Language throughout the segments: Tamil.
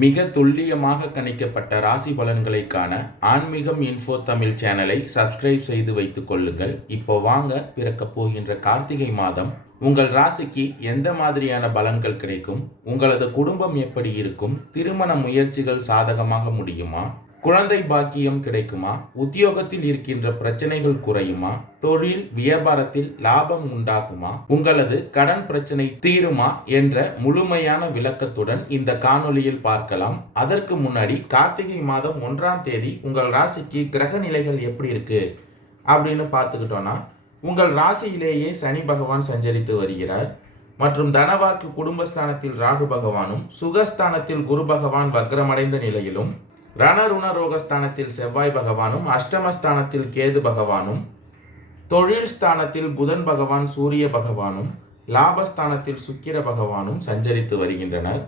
மிக துல்லியமாக கணிக்கப்பட்ட ராசி பலன்களை காண ஆன்மீகம் இன்ஃபோ தமிழ் சேனலை சப்ஸ்கிரைப் செய்து வைத்துக் கொள்ளுங்கள். இப்போ வாங்க, பிறக்கப் போகின்ற கார்த்திகை மாதம் உங்கள் ராசிக்கு எந்த மாதிரியான பலன்கள் கிடைக்கும், உங்களது குடும்பம் எப்படி இருக்கும், திருமண முயற்சிகள் சாதகமாக முடியுமா, குழந்தை பாக்கியம் கிடைக்குமா, உத்தியோகத்தில் இருக்கின்ற பிரச்சனைகள் குறையுமா, தொழில் வியாபாரத்தில் லாபம் உண்டாகுமா, உங்களது கடன் பிரச்சனை தீருமா என்ற முழுமையான விளக்கத்துடன் இந்த காணொளியில் பார்க்கலாம். அதற்கு முன்னாடி கார்த்திகை மாதம் 1ஆம் தேதி உங்கள் ராசிக்கு கிரக நிலைகள் எப்படி இருக்கு அப்படின்னு பார்த்துக்கிட்டோம்னா, உங்கள் ராசியிலேயே சனி பகவான் சஞ்சரித்து வருகிறார் மற்றும் தனவாக்கு குடும்பஸ்தானத்தில் ராகு பகவானும், சுகஸ்தானத்தில் குரு பகவான் வக்ரமடைந்த நிலையிலும், ரணருண ரோகஸ்தானத்தில் செவ்வாய் பகவானும், அஷ்டமஸ்தானத்தில் கேது பகவானும், தொழில் ஸ்தானத்தில் புதன் பகவான் சூரிய பகவானும், லாபஸ்தானத்தில் சுக்கிர பகவானும் சஞ்சரித்து வருகின்றனர்.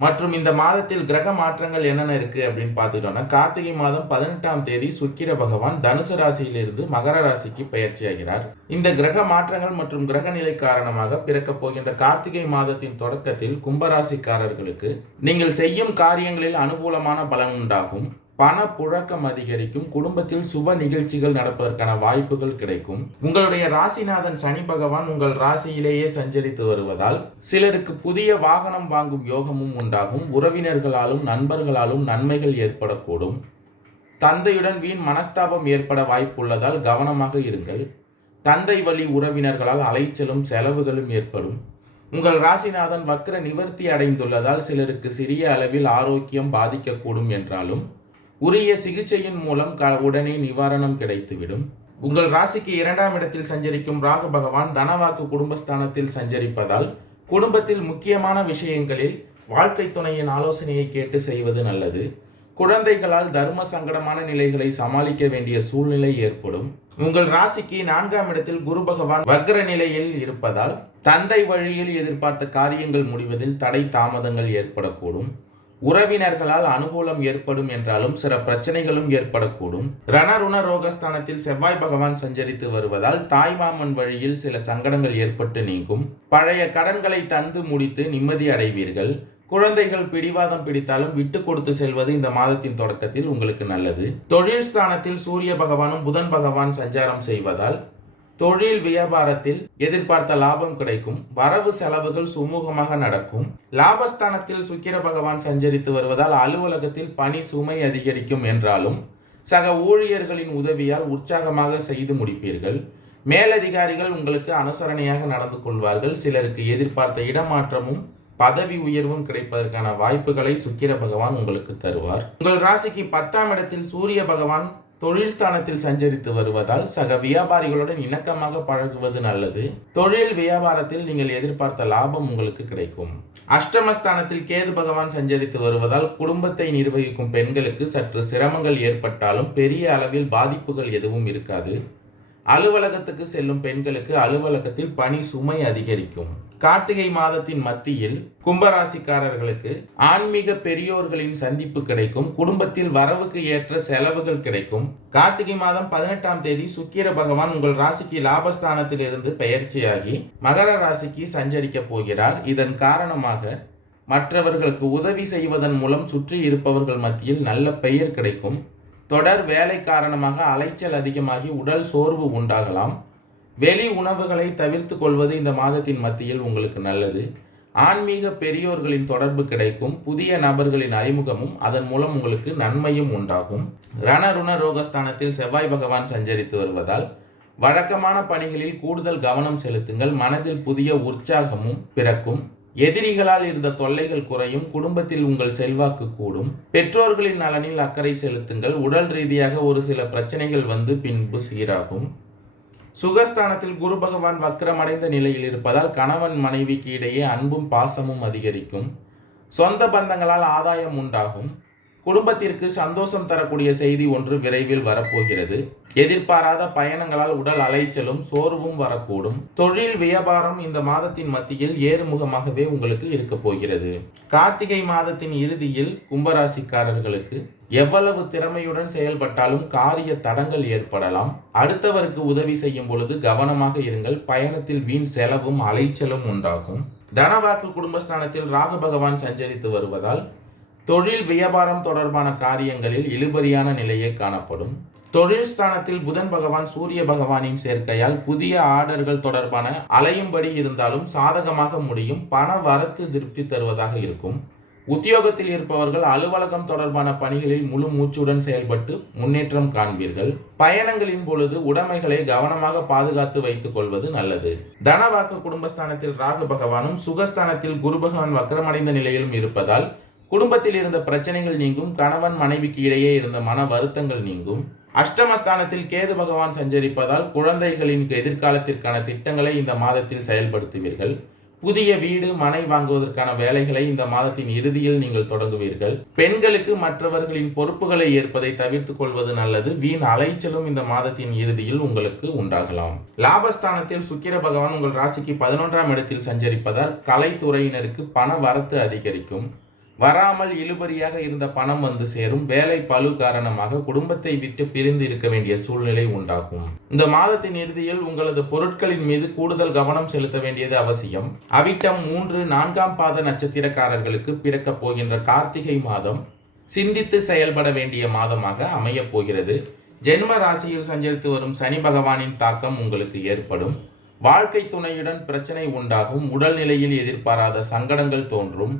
மற்றும் இந்த மாதத்தில் கிரக மாற்றங்கள் என்னென்ன இருக்கு அப்படின்னு பார்த்துக்கிட்டோம்னா, கார்த்திகை மாதம் 18ஆம் தேதி சுக்கிர பகவான் தனுசு ராசியிலிருந்து மகர ராசிக்கு பயிற்சியாகிறார். இந்த கிரக மாற்றங்கள் மற்றும் கிரக நிலை காரணமாக பிறக்கப் போகின்ற கார்த்திகை மாதத்தின் தொடக்கத்தில் கும்பராசிக்காரர்களுக்கு நீங்கள் செய்யும் காரியங்களில் அனுகூலமான பலன் உண்டாகும், பண புழக்கம் அதிகரிக்கும், குடும்பத்தில் சுப நிகழ்ச்சிகள் நடப்பதற்கான வாய்ப்புகள் கிடைக்கும். உங்களுடைய ராசிநாதன் சனி பகவான் உங்கள் ராசியிலேயே சஞ்சரித்து வருவதால் சிலருக்கு புதிய வாகனம் வாங்கும் யோகமும் உண்டாகும். உறவினர்களாலும் நண்பர்களாலும் நன்மைகள் ஏற்படக்கூடும். தந்தையுடன் வீண் மனஸ்தாபம் ஏற்பட வாய்ப்புள்ளதால் கவனமாக இருங்கள். தந்தை வழி உறவினர்களால் அலைச்சலும் செலவுகளும் ஏற்படும். உங்கள் ராசிநாதன் வக்ர நிவர்த்தி அடைந்துள்ளதால் சிலருக்கு சிறிய அளவில் ஆரோக்கியம் பாதிக்கக்கூடும் என்றாலும் உரிய சிகிச்சையின் மூலம் உடனே நிவாரணம் கிடைத்துவிடும். உங்கள் ராசிக்கு 2ஆம் இடத்தில் சஞ்சரிக்கும் ராகு பகவான் தனவாக்கு குடும்பஸ்தானத்தில் சஞ்சரிப்பதால் குடும்பத்தில் முக்கியமான விஷயங்களில் வாழ்க்கை துணையின் ஆலோசனையை கேட்டு செய்வது நல்லது. குழந்தைகளால் தர்ம சங்கடமான நிலைகளை சமாளிக்க வேண்டிய சூழ்நிலை ஏற்படும். உங்கள் ராசிக்கு 4ஆம் இடத்தில் குரு பகவான் வக்ர நிலையில் இருப்பதால் தந்தை வழியில் எதிர்பார்த்த காரியங்கள் முடிவதில் தடை தாமதங்கள் ஏற்படக்கூடும். உறவினர்களால் அனுகூலம் ஏற்படும் என்றாலும் சில பிரச்சனைகளும் ஏற்படக்கூடும். ரணருண ரோகஸ்தானத்தில் செவ்வாய் பகவான் சஞ்சரித்து வருவதால் தாய்மாமன் வழியில் சில சங்கடங்கள் ஏற்பட்டு நீங்கும். பழைய கடன்களை தந்து முடித்து நிம்மதி அடைவீர்கள். குழந்தைகள் பிடிவாதம் பிடித்தாலும் விட்டு கொடுத்து செல்வது இந்த மாதத்தின் தொடக்கத்தில் உங்களுக்கு நல்லது. தொழில் ஸ்தானத்தில் சூரிய பகவானும் புதன் பகவான் சஞ்சாரம் செய்வதால் தொழில் வியாபாரத்தில் எதிர்பார்த்த லாபம் கிடைக்கும். வரவு செலவுகள் சுமூகமாக நடக்கும். லாபஸ்தானத்தில் சுக்கிர பகவான் சஞ்சரித்து வருவதால் அலுவலகத்தில் பணி சுமை அதிகரிக்கும் என்றாலும் சக ஊழியர்களின் உதவியால் உற்சாகமாக செய்து முடிப்பீர்கள். மேலதிகாரிகள் உங்களுக்கு அனுசரணையாக நடந்து கொள்வார்கள். சிலருக்கு எதிர்பார்த்த இடமாற்றமும் பதவி உயர்வும் கிடைப்பதற்கான வாய்ப்புகளை சுக்கிர பகவான் உங்களுக்கு தருவார். உங்கள் ராசிக்கு 10ஆம் இடத்தில் சூரிய பகவான் தொழில் ஸ்தானத்தில் சஞ்சரித்து வருவதால் சக வியாபாரிகளுடன் இணக்கமாக பழகுவது நல்லது. தொழில் வியாபாரத்தில் நீங்கள் எதிர்பார்த்த லாபம் உங்களுக்கு கிடைக்கும். அஷ்டமஸ்தானத்தில் கேது பகவான் சஞ்சரித்து வருவதால் குடும்பத்தை நிர்வகிக்கும் பெண்களுக்கு சற்று சிரமங்கள் ஏற்பட்டாலும் பெரிய அளவில் பாதிப்புகள் எதுவும் இருக்காது. அலுவலகத்துக்கு செல்லும் பெண்களுக்கு அலுவலகத்தில் பணி சுமை அதிகரிக்கும். கார்த்திகை மாதத்தின் மத்தியில் கும்பராசிக்காரர்களுக்கு ஆன்மீக பெரியோர்களின் சந்திப்பு கிடைக்கும். குடும்பத்தில் வரவுக்கு ஏற்ற செலவுகள் கிடைக்கும். கார்த்திகை மாதம் 18ஆம் தேதி சுக்கிர பகவான் உங்கள் ராசிக்கு லாபஸ்தானத்தில் இருந்து பெயர்ச்சியாகி மகர ராசிக்கு சஞ்சரிக்க போகிறார். இதன் காரணமாக மற்றவர்களுக்கு உதவி செய்வதன் மூலம் சுற்றி இருப்பவர்கள் மத்தியில் நல்ல பெயர் கிடைக்கும். தொடர் வேலை காரணமாக அலைச்சல் அதிகமாகி உடல் சோர்வு உண்டாகலாம். வெளி உணவுகளை தவிர்த்து கொள்வது இந்த மாதத்தின் மத்தியில் உங்களுக்கு நல்லது. ஆன்மீக பெரியோர்களின் தொடர்பு கிடைக்கும். புதிய நபர்களின் அறிமுகமும் அதன் மூலம் உங்களுக்கு நன்மையும் உண்டாகும். ரணருண ரோகஸ்தானத்தில் செவ்வாய் பகவான் சஞ்சரித்து வருவதால் வழக்கமான பணிகளில் கூடுதல் கவனம் செலுத்துங்கள். மனதில் புதிய உற்சாகமும் பிறக்கும். எதிரிகளால் இருந்த தொல்லைகள் குறையும். குடும்பத்தில் உங்கள் செல்வாக்கு கூடும். பெற்றோர்களின் நலனில் அக்கறை செலுத்துங்கள். உடல் ரீதியாக ஒரு சில பிரச்சனைகள் வந்து பின்பு சீராகும். சுகஸ்தானத்தில் குரு பகவான் வக்ரமடைந்த நிலையில் இருப்பதால் கணவன் மனைவிக்கு இடையே அன்பும் பாசமும் அதிகரிக்கும். சொந்த பந்தங்களால் ஆதாயம் உண்டாகும். குடும்பத்திற்கு சந்தோஷம் தரக்கூடிய செய்தி ஒன்று விரைவில் வரப்போகிறது. எதிர்பாராத பயணங்களால் உடல் அலைச்சலும் சோர்வும் வரக்கூடும். தொழில் வியாபாரம் இந்த மாதத்தின் மத்தியில் ஏறுமுகமாகவே உங்களுக்கு இருக்க போகிறது. கார்த்திகை மாதத்தின் இறுதியில் கும்பராசிக்காரர்களுக்கு எவ்வளவு திறமையுடன் செயல்பட்டாலும் காரிய தடங்கள் ஏற்படலாம். அடுத்தவருக்கு உதவி செய்யும் பொழுது கவனமாக இருங்கள். பயணத்தில் வீண் செலவும் அலைச்சலும் உண்டாகும். தனவாக்கு குடும்பஸ்தானத்தில் ராகு பகவான் சஞ்சரித்து வருவதால் தொழில் வியாபாரம் தொடர்பான காரியங்களில் இழுபறியான நிலையே காணப்படும். தொழில் ஸ்தானத்தில் புதன் பகவான் சூரிய பகவானின் சேர்க்கையால் புதிய ஆர்டர்கள் தொடர்பான அலையும்படி இருந்தாலும் சாதகமாக முடியும். பண வரத்து திருப்தி தருவதாக இருக்கும். உத்தியோகத்தில் இருப்பவர்கள் அலுவலகம் தொடர்பான பணிகளில் முழு மூச்சுடன் செயல்பட்டு முன்னேற்றம் காண்பீர்கள். பயணங்களின் பொழுது உடைமைகளை கவனமாக பாதுகாத்து வைத்துக் கொள்வது நல்லது. தனவாக்கு குடும்பஸ்தானத்தில் ராகு பகவானும் சுகஸ்தானத்தில் குரு பகவான் வக்கரமடைந்த நிலையிலும் இருப்பதால் குடும்பத்தில் இருந்த பிரச்சனைகள் நீங்கும். கணவன் மனைவிக்கு இடையே இருந்த மன வருத்தங்கள் நீங்கும். அஷ்டமஸ்தானத்தில் கேது பகவான் சஞ்சரிப்பதால் குழந்தைகளின் எதிர்காலத்திற்கான திட்டங்களை இந்த மாதத்தில் செயல்படுத்துவீர்கள். புதிய வீடு மனை வாங்குவதற்கான வேலைகளை இந்த மாதத்தின் இறுதியில் நீங்கள் தொடங்குவீர்கள். பெண்களுக்கு மற்றவர்களின் பொறுப்புகளை ஏற்பதை தவிர்த்துக் கொள்வது நல்லது. வீண் அலைச்சலும் இந்த மாதத்தின் இறுதியில் உங்களுக்கு உண்டாகலாம். லாபஸ்தானத்தில் சுக்கிர பகவான் உங்கள் ராசிக்கு 11ஆம் இடத்தில் சஞ்சரிப்பதால் கலைத்துறையினருக்கு பண வரத்து அதிகரிக்கும். வராமல் இழுபறியாக இருந்த பணம் வந்து சேரும். வேலை பளு காரணமாக குடும்பத்தை விட்டு பிரிந்து இருக்க வேண்டிய சூழ்நிலை உண்டாகும். இந்த மாதத்தின் இறுதியில் உங்களது பொருட்களின் மீது கூடுதல் கவனம் செலுத்த வேண்டியது அவசியம். அவிட்டம் 3, 4ஆம் பாத நட்சத்திரக்காரர்களுக்கு பிறக்கப் போகின்ற கார்த்திகை மாதம் சிந்தித்து செயல்பட வேண்டிய மாதமாக அமையப் போகிறது. ஜென்ம ராசியில் சஞ்சரித்து வரும் சனி பகவானின் தாக்கம் உங்களுக்கு ஏற்படும். வாழ்க்கை துணையுடன் பிரச்சனை உண்டாகும். உடல்நிலையில் எதிர்பாராத சங்கடங்கள் தோன்றும்.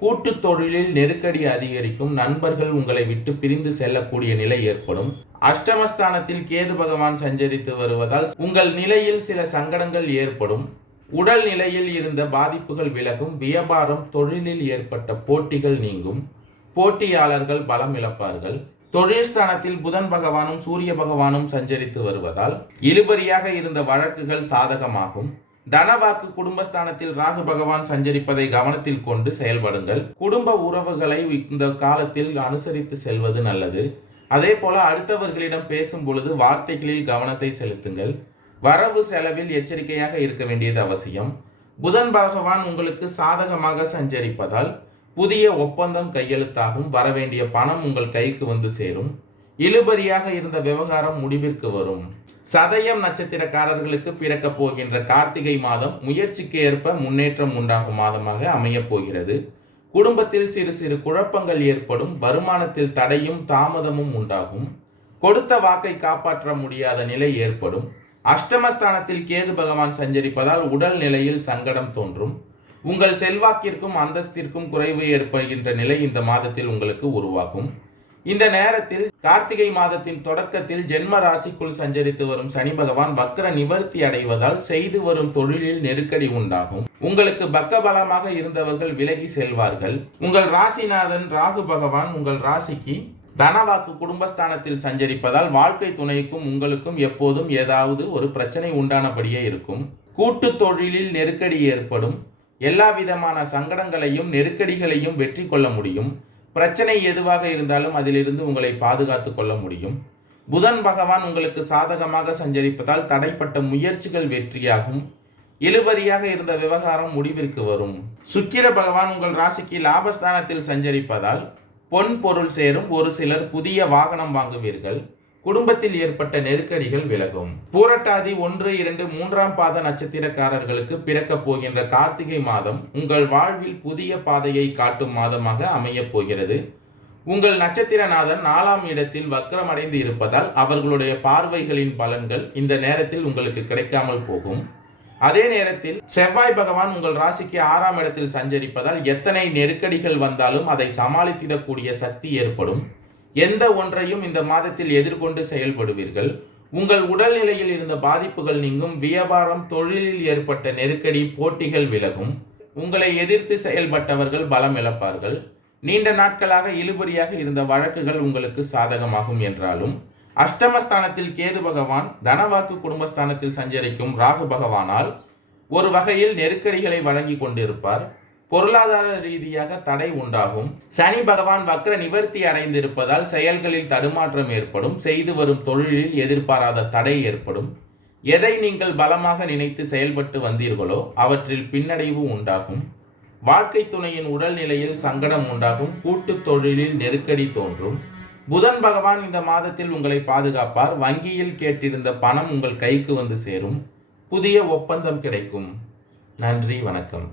கூட்டு தொழிலில் நெருக்கடி அதிகரிக்கும். நண்பர்கள் உங்களை விட்டு பிரிந்து செல்லக்கூடிய நிலை ஏற்படும். அஷ்டமஸ்தானத்தில் கேது பகவான் சஞ்சரித்து வருவதால் உங்கள் நிலையில் சில சங்கடங்கள் ஏற்படும். உடல் நிலையில் இருந்த பாதிப்புகள் விலகும். வியாபாரம் தொழிலில் ஏற்பட்ட போட்டிகள் நீங்கும். போட்டியாளர்கள் பலம் இழப்பார்கள். தொழில் ஸ்தானத்தில் புதன் பகவானும் சூரிய பகவானும் சஞ்சரித்து வருவதால் இழுபறியாக இருந்த வழக்குகள் சாதகமாகும். தனவாக்கு குடும்பஸ்தானத்தில் ராகு பகவான் சஞ்சரிப்பதை கவனத்தில் கொண்டு செயல்படுங்கள். குடும்ப உறவுகளை இந்த காலத்தில் அனுசரித்து செல்வது நல்லது. அதே போல அடுத்தவர்களிடம் பேசும் பொழுது வார்த்தைகளில் கவனத்தை செலுத்துங்கள். வரவு செலவில் எச்சரிக்கையாக இருக்க வேண்டியது அவசியம். புதன் பகவான் உங்களுக்கு சாதகமாக சஞ்சரிப்பதால் புதிய ஒப்பந்தம் கையெழுத்தாகும். வரவேண்டிய பணம் உங்கள் கைக்கு வந்து சேரும். இழுபறியாக இருந்த விவகாரம் முடிவிற்கு வரும். சதயம் நட்சத்திரக்காரர்களுக்கு பிறக்க போகின்ற கார்த்திகை மாதம் முயற்சிக்கு ஏற்ப முன்னேற்றம் உண்டாகும் மாதமாக அமையப் போகிறது. குடும்பத்தில் சிறு சிறு குழப்பங்கள் ஏற்படும். வருமானத்தில் தடையும் தாமதமும் உண்டாகும். கொடுத்த வாக்கை காப்பாற்ற முடியாத நிலை ஏற்படும். அஷ்டமஸ்தானத்தில் கேது பகவான் சஞ்சரிப்பதால் உடல் நிலையில் சங்கடம் தோன்றும். உங்கள் செல்வாக்கிற்கும் அந்தஸ்திற்கும் குறைவு ஏற்படுகின்ற நிலை இந்த மாதத்தில் உங்களுக்கு உருவாகும். இந்த நேரத்தில் கார்த்திகை மாதத்தின் தொடக்கத்தில் ஜென்ம ராசிக்குள் சஞ்சரித்து வரும் சனி பகவான் வக்ர நிவர்த்தி அடைவதால் செய்து வரும் தொழிலில் நெருக்கடி உண்டாகும். உங்களுக்கு பக்கபலமாக இருந்தவர்கள் விலகி செல்வார்கள். உங்கள் ராசிநாதன் ராகு பகவான் உங்கள் ராசிக்கு தனவாக்கு குடும்பஸ்தானத்தில் சஞ்சரிப்பதால் வாழ்க்கை துணைக்கும் உங்களுக்கும் எப்போதும் ஏதாவது ஒரு பிரச்சனை உண்டானபடியே இருக்கும். கூட்டு தொழிலில் நெருக்கடி ஏற்படும். எல்லா விதமான சங்கடங்களையும் நெருக்கடிகளையும் வெற்றி கொள்ள முடியும். பிரச்சனை எதுவாக இருந்தாலும் அதிலிருந்து உங்களை பாதுகாத்து கொள்ள முடியும். புதன் பகவான் உங்களுக்கு சாதகமாக சஞ்சரிப்பதால் தடைப்பட்ட முயற்சிகள் வெற்றியாகும். இழுபறியாக இருந்த விவகாரம் முடிவிற்கு வரும். சுக்கிர பகவான் உங்கள் ராசிக்கு லாபஸ்தானத்தில் சஞ்சரிப்பதால் பொன் பொருள் சேரும். ஒரு சிலர் புதிய வாகனம் வாங்குவீர்கள். குடும்பத்தில் ஏற்பட்ட நெருக்கடிகள் விலகும். பூரட்டாதி 1, 2, 3ஆம் பாத நட்சத்திரக்காரர்களுக்கு பிறக்கப் போகின்ற கார்த்திகை மாதம் உங்கள் வாழ்வில் புதிய பாதையை காட்டும் மாதமாக அமையப் போகிறது. உங்கள் நட்சத்திரநாதன் 4ஆம் இடத்தில் வக்ரமடைந்து இருப்பதால் அவர்களுடைய பார்வைகளின் பலன்கள் இந்த நேரத்தில் உங்களுக்கு கிடைக்காமல் போகும். அதே நேரத்தில் செவ்வாய் பகவான் உங்கள் ராசிக்கு 6ஆம் இடத்தில் சஞ்சரிப்பதால் எத்தனை நெருக்கடிகள் வந்தாலும் அதை சமாளித்திடக்கூடிய சக்தி ஏற்படும். எந்த ஒன்றையும் இந்த மாதத்தில் எதிர்கொண்டு செயல்படுவீர்கள். உங்கள் உடல்நிலையில் இருந்த பாதிப்புகள் நீங்கும். வியாபாரம் தொழிலில் ஏற்பட்ட நெருக்கடி போட்டிகள் விலகும். உங்களை எதிர்த்து செயல்பட்டவர்கள் பலம் இழப்பார்கள். நீண்ட நாட்களாக இழுபறியாக இருந்த வழக்குகள் உங்களுக்கு சாதகமாகும் என்றாலும் அஷ்டமஸ்தானத்தில் கேது பகவான் தனவாக்கு குடும்பஸ்தானத்தில் சஞ்சரிக்கும் ராகு பகவானால் ஒரு வகையில் நெருக்கடிகளை வழங்கி கொண்டிருப்பார். பொருளாதார ரீதியாக தடை உண்டாகும். சனி பகவான் வக்ர நிவர்த்தி அடைந்திருப்பதால் செயல்களில் தடுமாற்றம் ஏற்படும். செய்து வரும் தொழிலில் எதிர்பாராத தடை ஏற்படும். எதை நீங்கள் பலமாக நினைத்து செயல்பட்டு வந்தீர்களோ அவற்றில் பின்னடைவு உண்டாகும். வாழ்க்கை துணையின் உடல்நிலையில் சங்கடம் உண்டாகும். கூட்டு தொழிலில் நெருக்கடி தோன்றும். புதன் பகவான் இந்த மாதத்தில் உங்களை பாதுகாப்பார். வங்கியில் கேட்டிருந்த பணம் உங்கள் கைக்கு வந்து சேரும். புதிய ஒப்பந்தம் கிடைக்கும். நன்றி, வணக்கம்.